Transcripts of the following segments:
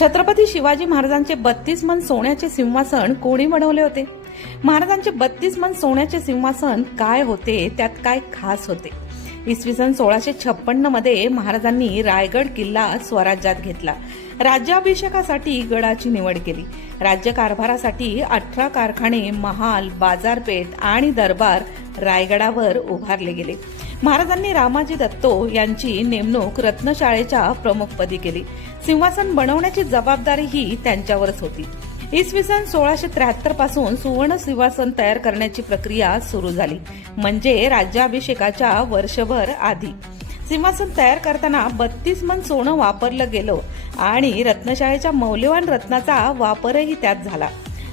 छत्रपती शिवाजी महाराजांचे बत्तीस मन सोन्याचे सिंहासन कोणी बनवले होते? महाराजांचे बत्तीस मन सोन्याचे सिंहासन काय होते? त्यात काय खास होते? इसवी सन सोळाशे छप्पन्नमध्ये महाराजांनी रायगड किल्ला स्वराज्यात घेतला. राज्याभिषेकासाठी गडाची निवड केली. राज्य कारभारासाठी अठरा कारखाने महाल बाजारपेठ आणि दरबार रायगडावर उभारले गेले. महाराजांनी रामाजी दत्तो यांची नेमणूक रत्नशाळेच्या प्रमुखपदी केली. सिंहासन बनवण्याची जबाबदारी ही त्यांच्यावरच होती. इसवी सन सोळाशे त्र्याहत्तरपासून सुवर्ण सिंहासन तयार करण्याची प्रक्रिया सुरू झाली म्हणजे राज्याभिषेकाच्या वर्षभर आधी. सिंहासन तयार करताना बत्तीस मन सोनं वापरलं गेलं आणि रत्नशाळेच्या मौल्यवान रत्नाचा वापरही त्यात झाला.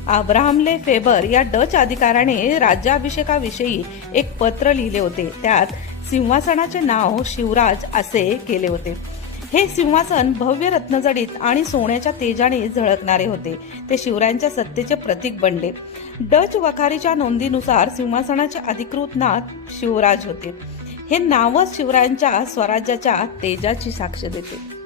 आब्राहमले फेबर या डच अधिकाऱ्याने राज्याभिषेकाविषयी एक पत्र लिहिले होते. त्यात सिंहासनाचे नाव शिवराज असे केले होते. हे सिंहासन भव्य रत्नजडीत आणि सोन्याच्या तेजाने झळकणारे होते. ते शिवरायांच्या सत्तेचे प्रतीक बनले. डच वखारीच्या नोंदीनुसार सिंहासनाचे अधिकृत नाव शिवराज होते. हे नावच शिवरायांच्या स्वराज्याच्या तेजाची साक्ष देते.